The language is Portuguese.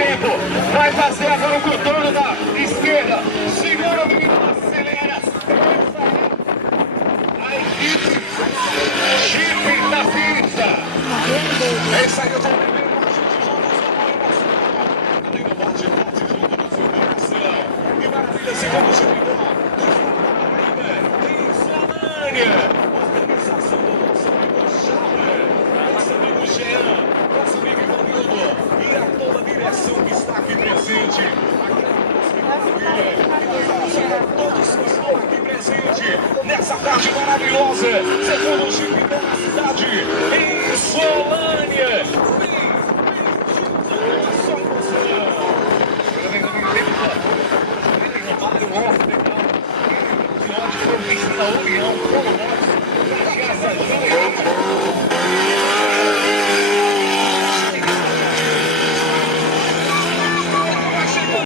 tempo. Vai fazer agora o contorno da esquerda. Segura o menino, acelera. A equipe Chip da pista. É isso aí, eu tô bebendo. Bate junto no seu coração. Que maravilha, segundo o Chip. Organização do nosso amigo Chave, nosso amigo Jean, nosso amigo Ivanildo e a toda a direção que está aqui presente. Todos que estão aqui presentes nessa tarde maravilhosa, segundo o Chip da cidade. Isso!